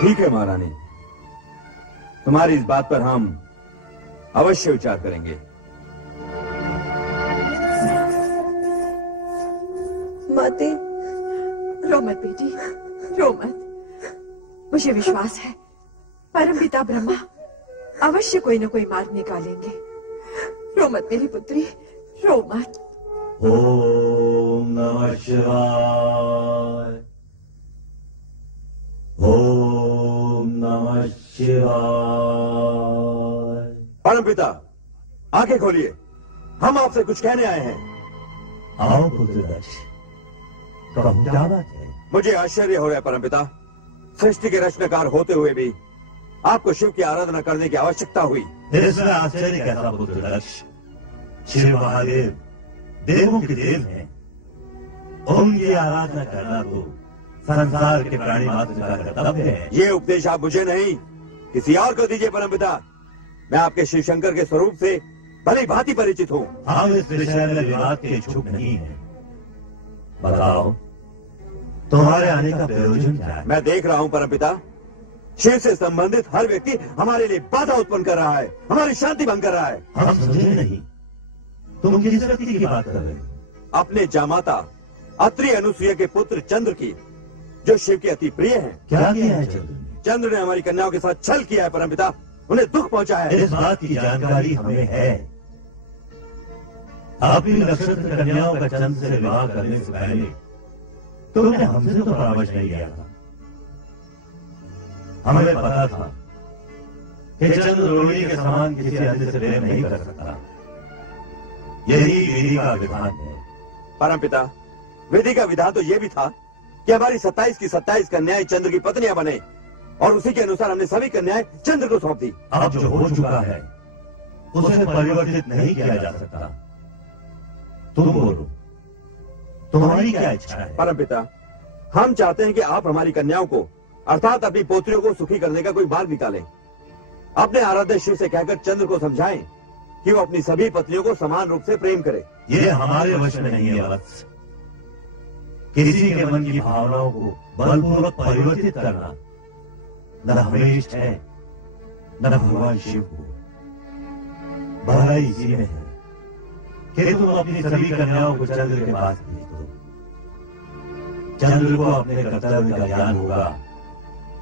ठीक है महारानी, तुम्हारी इस बात पर हम अवश्य विचार करेंगे। माते, रो मत बेटी, रो मत। मुझे विश्वास है परमपिता ब्रह्मा अवश्य कोई न कोई मार्ग निकालेंगे। रो मत मेरी पुत्री, रो मत। ओम नमः शिवाय, ओम नमः शिवाय। परमपिता, आंखें खोलिए, हम आपसे कुछ कहने आए हैं। आओ पुत्र दक्ष, कहो क्या बात है? मुझे आश्चर्य हो रहा है परमपिता, सृष्टि के रचनाकार होते हुए भी आपको शिव की आराधना करने की आवश्यकता हुई। इसमें आश्चर्य कैसा पुत्र दक्ष? शिव महादेव देवों के देव हैं, उनकी आराधना करना तो संसार के प्राणी मात्र का कर्तव्य है। ये उपदेश आप मुझे नहीं किसी और को दीजिए परमपिता। मैं आपके शिव शंकर के स्वरूप से भली भांति परिचित हूँ। हम इस विषय में विवाद के इच्छुक नहीं हैं। बताओ तुम्हारे आने का प्रयोजन क्या है? मैं देख रहा हूँ परमपिता, शिव से संबंधित हर व्यक्ति हमारे लिए बाधा उत्पन्न कर रहा है, हमारी शांति भंग कर रहा है। हम समझे नहीं, तुम किस व्यक्ति की बात कर रहे हो? अपने जामाता अत्रि अनुसुईया के पुत्र चंद्र की, जो शिव के अति प्रिय हैं। क्या किया है चंद्र? चंद्र ने हमारी कन्याओं के साथ छल किया है परमपिता, उन्हें दुख पहुंचा है। इस बात की जानकारी हमें है। अपनी नक्षत्र कन्याओं का चंद्र से विवाह करने से पहले तुमने हमसे तो परामर्श नहीं किया था। हमें पता था कि चंद्र रोहिणी के समान किसी अन्य से प्रेम नहीं कर सकता। यही विधि का विधान है। परमपिता, विधि का विधान तो यह भी था कि हमारी 27 की 27 कन्याएं चंद्र की पत्नियां बने, और उसी के अनुसार हमने सभी कन्याएं चंद्र को सौंप दी। अब जो हो चुका है उसे परिवर्तित नहीं किया जा सकता। तुम बोलो, तुम्हारी क्या इच्छा है? परमपिता, हम चाहते हैं कि आप हमारी कन्याओं को अर्थात अपनी पोत्रियों को सुखी करने का कोई मार्ग निकालें। अपने आराध्य शिव से कहकर चंद्र को समझाएं कि वो अपनी सभी पत्नियों को समान रूप से प्रेम करे। ये हमारे वश में नहीं है वत्स। किसी के मन की भावनाओं को बलपूर्वक परिवर्तित करना न हमें इष्ट है, न भगवान शिव को। भलाई इसी में है कि तुम अपनी सभी कन्याओं को चंद्र के पास भेज दो। चंद्र को अपने कर्तव्य का ज्ञान होगा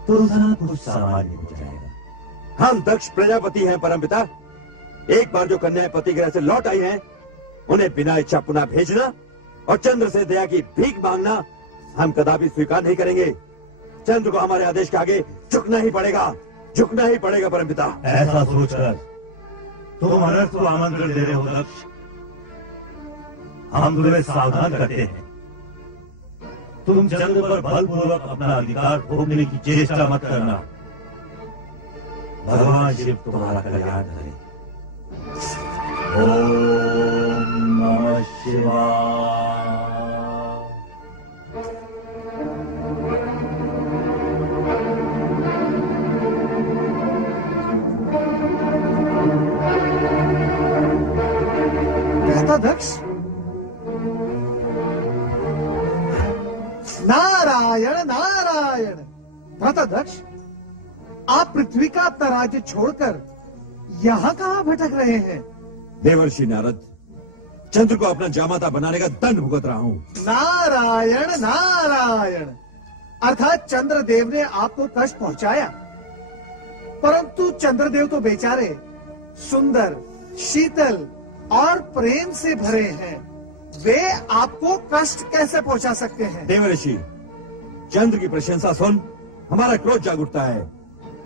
तो सब कुछ सामान्य हो जाएगा। हम दक्ष प्रजापति हैं परमपिता। एक बार जो कन्याएं पति गृह से लौट आई हैं, उन्हें बिना इच्छा पुनः भेजना और चंद्र से दया की भीख मांगना हम कदापि स्वीकार नहीं करेंगे। चंद्र को हमारे आदेश के आगे झुकना ही पड़ेगा, झुकना ही पड़ेगा परमपिता। ऐसा सोचकर तुम अनर्थ को आमंत्रण दे रहे हो दक्ष। हम तुम्हें सावधान करते हैं, तुम चंद्र पर बलपूर्वक अपना अधिकार थोपने की चेष्टा मत करना। भगवान शिव तुम्हारा कल्याण करे। ओम नमः शिवाय। कहता दक्ष, नारायण नारायण। कहता दक्ष, आप पृथ्वी का अपना राज्य छोड़कर यहाँ कहाँ भटक रहे हैं? देवर्षि नारद, चंद्र को अपना जामाता बनाने का दंड भुगत रहा हूँ। नारायण नारायण। अर्थात चंद्रदेव ने आपको कष्ट पहुंचाया, परंतु चंद्रदेव तो बेचारे सुंदर, शीतल और प्रेम से भरे हैं, वे आपको कष्ट कैसे पहुंचा सकते हैं? देवर्षि, चंद्र की प्रशंसा सुन हमारा क्रोध जाग उठता है।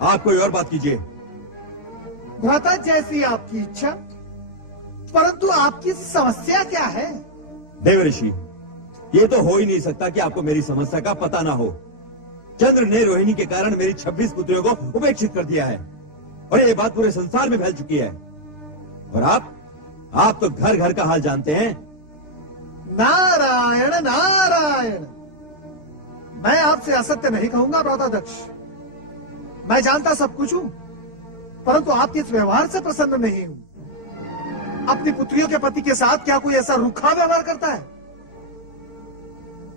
आप कोई और बात कीजिए। भ्राता, जैसी आपकी इच्छा, परंतु आपकी समस्या क्या है? देवर्षि, ये तो हो ही नहीं सकता कि आपको मेरी समस्या का पता ना हो। चंद्र ने रोहिणी के कारण मेरी 26 पुत्रियों को उपेक्षित कर दिया है, और ये बात पूरे संसार में फैल चुकी है। और आप तो घर घर का हाल जानते हैं। नारायण नारायण। मैं आपसे असत्य नहीं कहूंगा भ्राताध्यक्ष। मैं जानता सब कुछ हूं, परंतु आपके इस व्यवहार से प्रसन्न नहीं हूं। अपनी पुत्रियों के पति के साथ क्या कोई ऐसा रूखा व्यवहार करता है?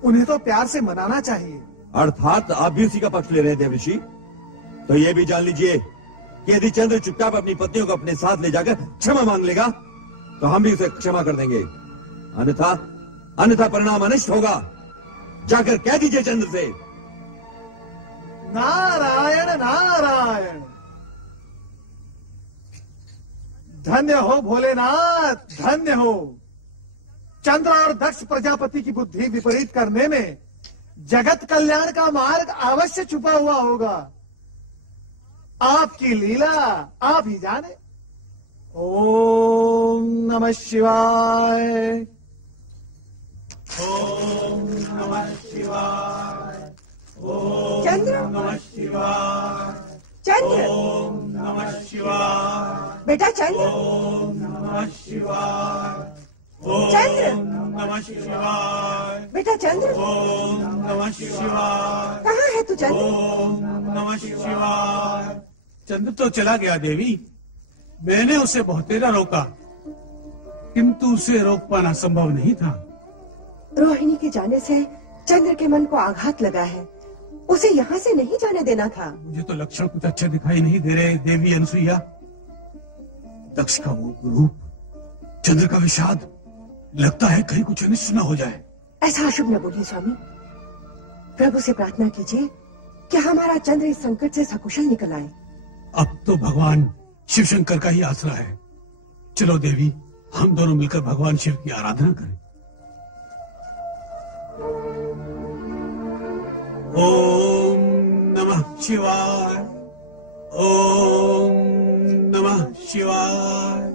उन्हें तो प्यार से मनाना चाहिए। अर्थात आप भी उसी का पक्ष ले रहे हैं देवऋषि। तो ये भी जान लीजिए कि यदि चंद्र चुपचाप अपनी पत्नियों को अपने साथ ले जाकर क्षमा मांग लेगा तो हम भी उसे क्षमा कर देंगे, अन्यथा परिणाम अनिष्ट होगा। जाकर कह दीजिए चंद्र से। नारायण नारायण, धन्य हो भोलेनाथ, धन्य हो। चंद्र और दक्ष प्रजापति की बुद्धि विपरीत करने में जगत कल्याण का मार्ग अवश्य छुपा हुआ होगा। आपकी लीला आप ही जाने। ओम नमः शिवाय। ओम नमः शिवाय। ओम चंद्र, नमः शिवाय। चंद्र, ओम नमः शिवाय। बेटा चंद्र, ओम नमः शिवाय। चंद्र, नमः शिवाय। बेटा चंद्र, ओम नमः शिवाय। कहाँ है तू चंद्र? ओम नमः शिवाय। चंद्र तो चला गया देवी। मैंने उसे बहुतेरा रोका, किंतु उसे रोक पाना संभव नहीं था। रोहिणी के जाने से चंद्र के मन को आघात लगा है, उसे यहाँ से नहीं जाने देना था। मुझे तो लक्षण कुछ अच्छे दिखाई नहीं दे रहे देवी अनसुईया। दक्ष का वो रूप, चंद्र का विषाद, लगता है कहीं कुछ अनिष्ट न हो जाए। ऐसा अशुभ न बोलिए स्वामी। प्रभु से प्रार्थना कीजिए कि हमारा चंद्र इस संकट से सकुशल निकल आए। अब तो भगवान शिव शंकर का ही आसरा है। चलो देवी, हम दोनों मिलकर भगवान शिव की आराधना करें। ओम नमः शिवाय। ओम नमः शिवाय।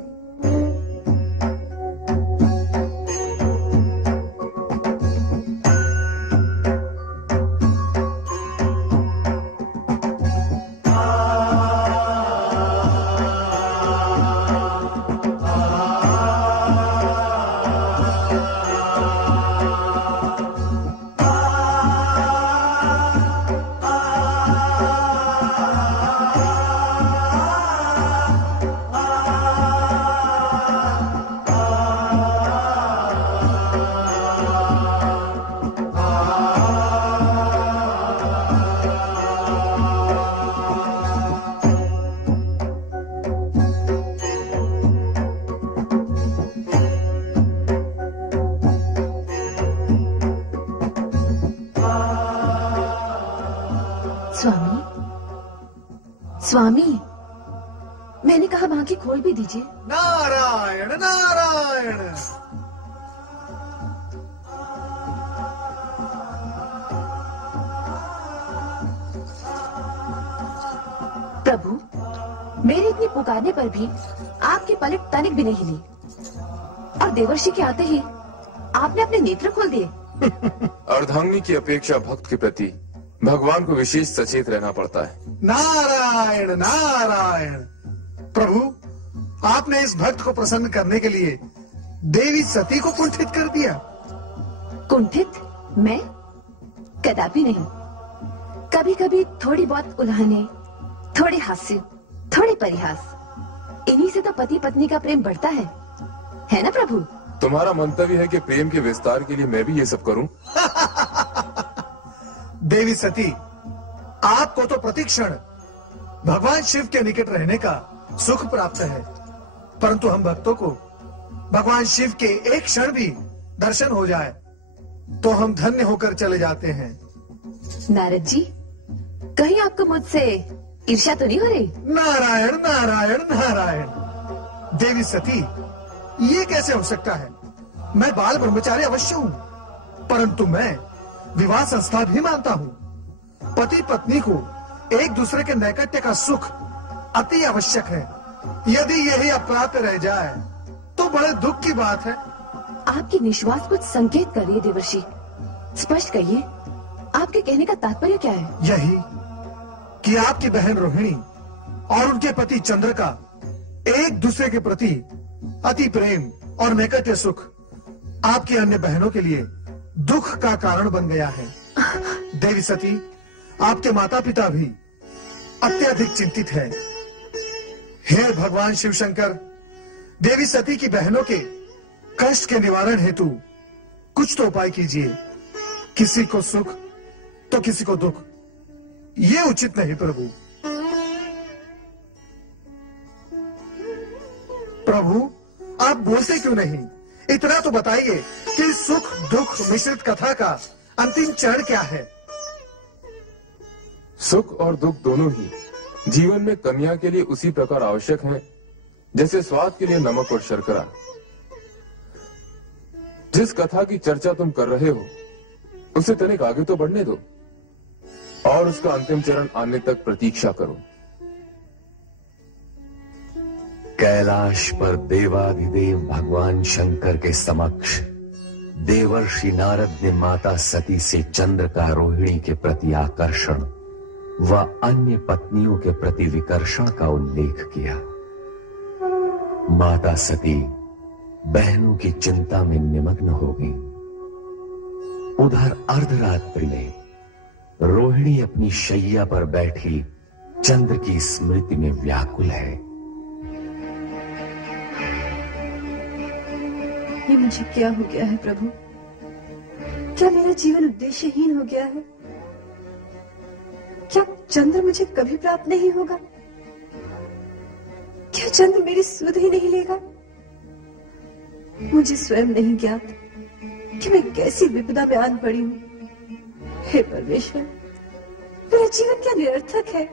स्वामी, मैंने कहा आंखें खोल भी दीजिए। नारायण नारायण। प्रभु, मेरे इतनी पुकारने पर भी आपकी पलक तनिक भी नहीं हिली, और देवर्षि के आते ही आपने अपने नेत्र खोल दिए। अर्धांगिनी की अपेक्षा भक्त के प्रति भगवान को विशेष सचेत रहना पड़ता है। नारायण नारायण। प्रभु, आपने इस भक्त को प्रसन्न करने के लिए देवी सती को कुंठित कर दिया। कुंठित? मैं? कदापि नहीं। कभी कभी थोड़ी बहुत उल्हाने, थोड़े हास्य, थोड़े परिहास, इन्हीं से तो पति पत्नी का प्रेम बढ़ता है ना प्रभु? तुम्हारा मंतव्य है कि प्रेम के विस्तार के लिए मैं भी ये सब करूं? देवी सती, आपको तो प्रतिक्षण भगवान शिव के निकट रहने का सुख प्राप्त है, परंतु हम भक्तों को भगवान शिव के एक क्षण भी दर्शन हो जाए तो हम धन्य होकर चले जाते हैं। नारद जी, कहीं आपको मुझसे ईर्ष्या तो नहीं हो रही? नारायण नारायण नारायण। देवी सती, ये कैसे हो सकता है? मैं बाल ब्रह्मचारी अवश्य हूँ, परंतु मैं विवाह संस्था भी मानता हूँ। पति पत्नी को एक दूसरे के नैकट्य का सुख अति आवश्यक है। यदि यही अप्राप्त रह जाए तो बड़े दुख की बात है। आपकी निश्वास कुछ संकेत कर रही है देवर्षि। स्पष्ट कहिए, आपके कहने का तात्पर्य क्या है? यही कि आपकी बहन रोहिणी और उनके पति चंद्र का एक दूसरे के प्रति अति प्रेम और नैकट्य सुख आपकी अन्य बहनों के लिए दुख का कारण बन गया है। देवी सती, आपके माता पिता भी अत्यधिक चिंतित हैं। हे भगवान शिव शंकर, देवी सती की बहनों के कष्ट के निवारण हेतु कुछ तो उपाय कीजिए। किसी को सुख तो किसी को दुख, ये उचित नहीं प्रभु। प्रभु, आप बोलते क्यों नहीं? इतना तो बताइए कि सुख दुख मिश्रित कथा का अंतिम चरण क्या है? सुख और दुख दोनों ही जीवन में कन्या के लिए उसी प्रकार आवश्यक हैं जैसे स्वाद के लिए नमक और शर्करा। जिस कथा की चर्चा तुम कर रहे हो उसे तनिक आगे तो बढ़ने दो और उसका अंतिम चरण आने तक प्रतीक्षा करो। कैलाश पर देवाधिदेव भगवान शंकर के समक्ष देवर्षि नारद ने माता सती से चंद्र का रोहिणी के प्रति आकर्षण व अन्य पत्नियों के प्रति विकर्षण का उल्लेख किया। माता सती बहनों की चिंता में निमग्न हो गई। उधर अर्धरात्रि में रोहिणी अपनी शैया पर बैठी चंद्र की स्मृति में व्याकुल है। ये मुझे क्या हो गया है प्रभु? क्या मेरा जीवन उद्देश्यहीन हो गया है? क्या चंद्र मुझे कभी प्राप्त नहीं होगा? क्या चंद्र मेरी सुध ही नहीं लेगा? मुझे स्वयं नहीं ज्ञात कि मैं कैसी विपदा में आन पड़ी हूँ। हे परमेश्वर, मेरा जीवन क्या निरर्थक है?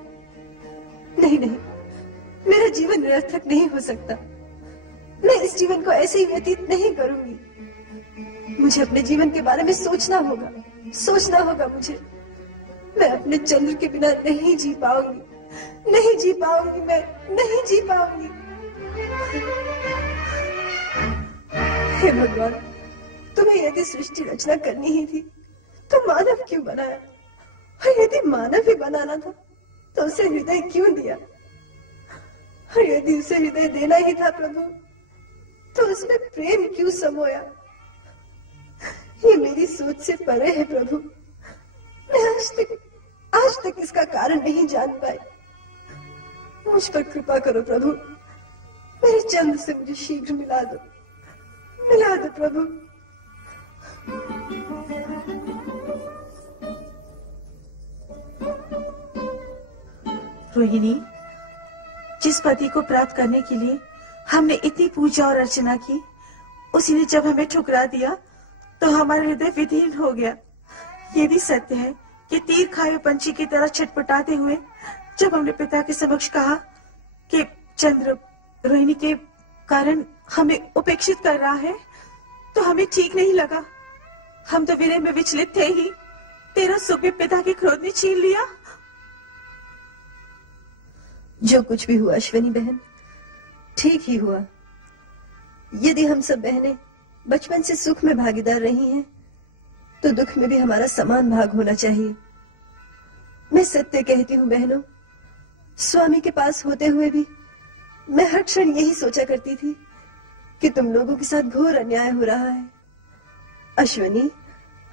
नहीं नहीं, मेरा जीवन निरर्थक नहीं हो सकता। मैं इस जीवन को ऐसे ही व्यतीत नहीं करूंगी। मुझे अपने जीवन के बारे में सोचना होगा, सोचना होगा मुझे। मैं अपने चंद्र के बिना नहीं जी पाऊंगी, नहीं जी पाऊंगी, मैं नहीं जी पाऊंगी। हे भगवान, तुम्हें यदि सृष्टि रचना करनी ही थी तो मानव क्यों बनाया? और यदि मानव ही बनाना था तो उसे हृदय क्यों दिया? और यदि उसे हृदय देना ही था प्रभु तो उसमें प्रेम क्यों समोया? ये मेरी सोच से परे है प्रभु। मैं आज तक इसका कारण नहीं जान पाई। मुझ पर कृपा करो प्रभु, मेरे चंद्र से मुझे शीघ्र मिला दो, मिला दो प्रभु। रोहिणी, जिस पति को प्राप्त करने के लिए हमने इतनी पूजा और अर्चना की, उसी ने जब हमें ठुकरा दिया तो हमारा हृदय विदीर्ण हो गया। ये भी सत्य है कि तीर खाए पंछी की तरह छटपटाते हुए जब हमने पिता के समक्ष कहा कि चंद्र रोहिणी के कारण हमें उपेक्षित कर रहा है, तो हमें ठीक नहीं लगा। हम तो विनय में विचलित थे ही, तेरा सुख भी पिता के क्रोध ने छीन लिया। जो कुछ भी हुआ अश्विनी बहन, ठीक ही हुआ। यदि हम सब बहनें बचपन से सुख में भागीदार रही हैं, तो दुख में भी हमारा समान भाग होना चाहिए। मैं सत्य कहती हूँ बहनों, स्वामी के पास होते हुए भी मैं हर क्षण यही सोचा करती थी कि तुम लोगों के साथ घोर अन्याय हो रहा है। अश्विनी,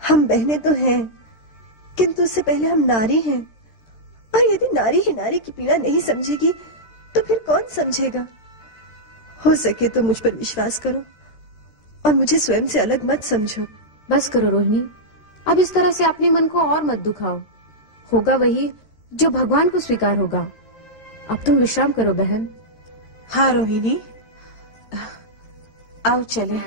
हम बहनें तो हैं, किंतु उससे पहले हम नारी हैं, और यदि नारी ही नारी की पीड़ा नहीं समझेगी तो फिर कौन समझेगा? हो सके तो मुझ पर विश्वास करो और मुझे स्वयं से अलग मत समझो। बस करो रोहिणी, अब इस तरह से अपने मन को और मत दुखाओ। होगा वही जो भगवान को स्वीकार होगा। अब तुम विश्राम करो बहन। हाँ रोहिणी, आओ चले।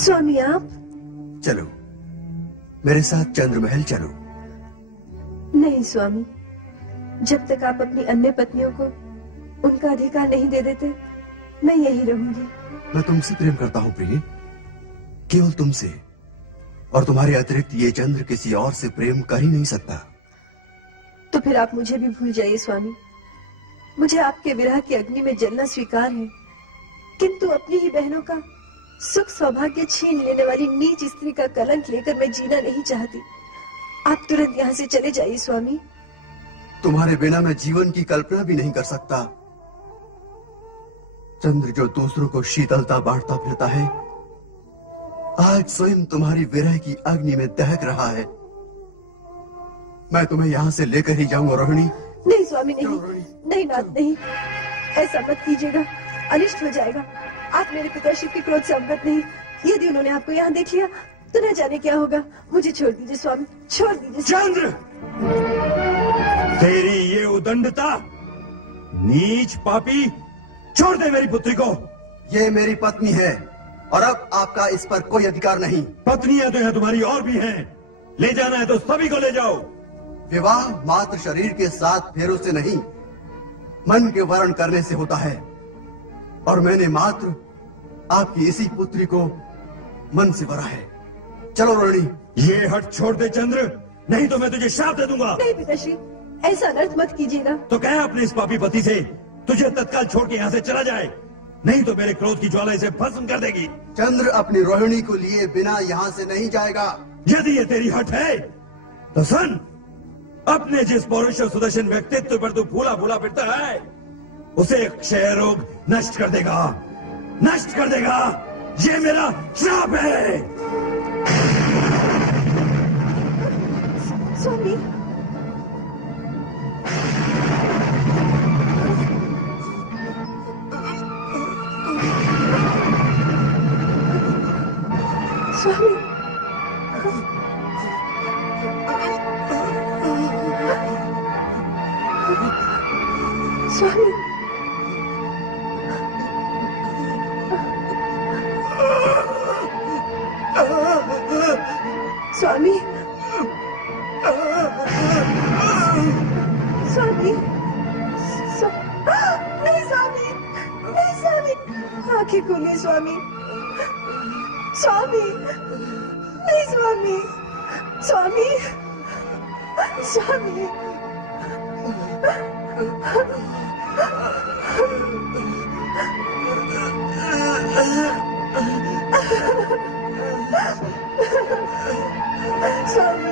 स्वामी आप चलो मेरे साथ चंद्रमहल चलो। नहीं स्वामी, जब तक आप अपनी अन्य पत्नियों को उनका अधिकार नहीं दे देते मैं यही रहूंगी। मैं तुमसे प्रेम करता हूँ प्रिय, केवल तुमसे, और तुम्हारे अतिरिक्त ये चंद्र किसी और से प्रेम कर ही नहीं सकता। तो फिर आप मुझे भी भूल जाइए स्वामी। मुझे आपके विरह की अग्नि में जलना स्वीकार है, किंतु अपनी ही बहनों का सुख सौभाग्य छीन लेने वाली नीच स्त्री का कलंक लेकर मैं जीना नहीं चाहती। आप तुरंत यहाँ से चले जाइए स्वामी। तुम्हारे बिना मैं जीवन की कल्पना भी नहीं कर सकता। चंद्र जो दूसरों को शीतलता बांटता फिरता है, आज स्वयं तुम्हारी विरह की अग्नि में दहक रहा है। मैं तुम्हें यहाँ से लेकर ही जाऊंगा रोहिणी। नहीं स्वामी नहीं, नहीं नाथ नहीं, ऐसा मत कीजिएगा, अनिष्ट हो जाएगा। आप मेरे पिताश्री के क्रोध से अवगत नहीं, यदि उन्होंने आपको यहाँ देख लिया तो न जाने क्या होगा। मुझे छोड़ दीजिए स्वामी, छोड़ दीजिए। चंद्र, तेरी ये उदंडता, नीच पापी, छोड़ दे मेरी पुत्री को। ये मेरी पत्नी है और अब आपका इस पर कोई अधिकार नहीं। पत्नियां तो यहाँ तुम्हारी और भी हैं, ले जाना है तो सभी को ले जाओ। विवाह मात्र शरीर के साथ फेरों से नहीं, मन के वर्ण करने से होता है, और मैंने मात्र आपकी इसी पुत्री को मन से वरा है। चलो रोहिणी। ये हट छोड़ दे चंद्र, नहीं तो मैं तुझे शाप दे दूंगा। नहीं पिताश्री, ऐसा अनर्थ मत कीजिएगा। तो कह अपने इस पापी पति से तुझे तत्काल छोड़ के यहाँ से चला जाए, नहीं तो मेरे क्रोध की ज्वाला इसे भस्म कर देगी। चंद्र अपनी रोहिणी को लिए बिना यहाँ से नहीं जाएगा। यदि ये तेरी हट है तो सुन, अपने जिस पौरुष और सुदर्शन व्यक्तित्व पर तू फूला फूला फिरता है, उसे क्षय रोग नष्ट कर देगा, नष्ट कर देगा। ये मेरा श्राप है। स्वामी, स्वामी, स्वामी, स्वामी, स्वामी, नहीं स्वामी, नहीं स्वामी, आंखें खोलिए स्वामी, स्वामी, नहीं स्वामी, स्वामी, स्वामी, स्वामी,